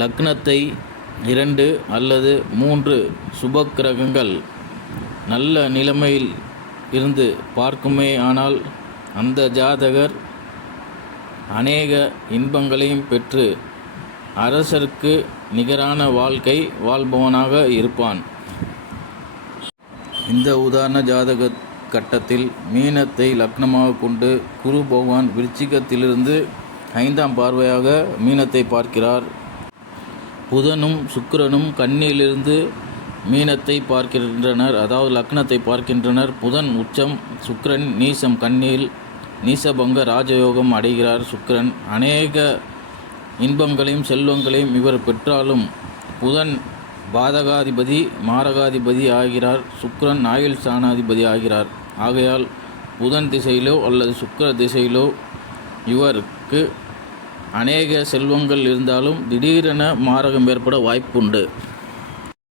லக்னத்தை 2 அல்லது 3 சுபக்கிரகங்கள் நல்ல நிலைமையில் இருந்து பார்க்குமே ஆனால் அந்த ஜாதகர் அநேக இன்பங்களையும் பெற்று அரசருக்கு நிகரான வாழ்க்கை வாழ்பவனாக இருப்பான். இந்த உதாரண ஜாதக கட்டத்தில் மீனத்தை லக்னமாக கொண்டு குரு பகவான் விருச்சிகத்திலிருந்து 5ஆம் பார்வையாக மீனத்தை பார்க்கிறார். புதனும் சுக்கிரனும் கன்னியிலிருந்து மீனத்தை பார்க்கின்றனர், அதாவது லக்னத்தை பார்க்கின்றனர். புதன் உச்சம், சுக்கிரன் நீசம், கன்னியில் நீசபங்க ராஜயோகம் அடைகிறார். சுக்கிரன் அநேக இன்பங்களையும் செல்வங்களையும் இவர் பெற்றாலும் புதன் பாதகாதிபதி மாரகாதிபதி ஆகிறார். சுக்கிரன் ஆயுள் ஸ்தானாதிபதி ஆகிறார். ஆகையால் புதன் திசையிலோ அல்லது சுக்கிர திசையிலோ இவருக்கு அநேக செல்வங்கள் இருந்தாலும் திடீரென மாரகம் ஏற்பட வாய்ப்புண்டு.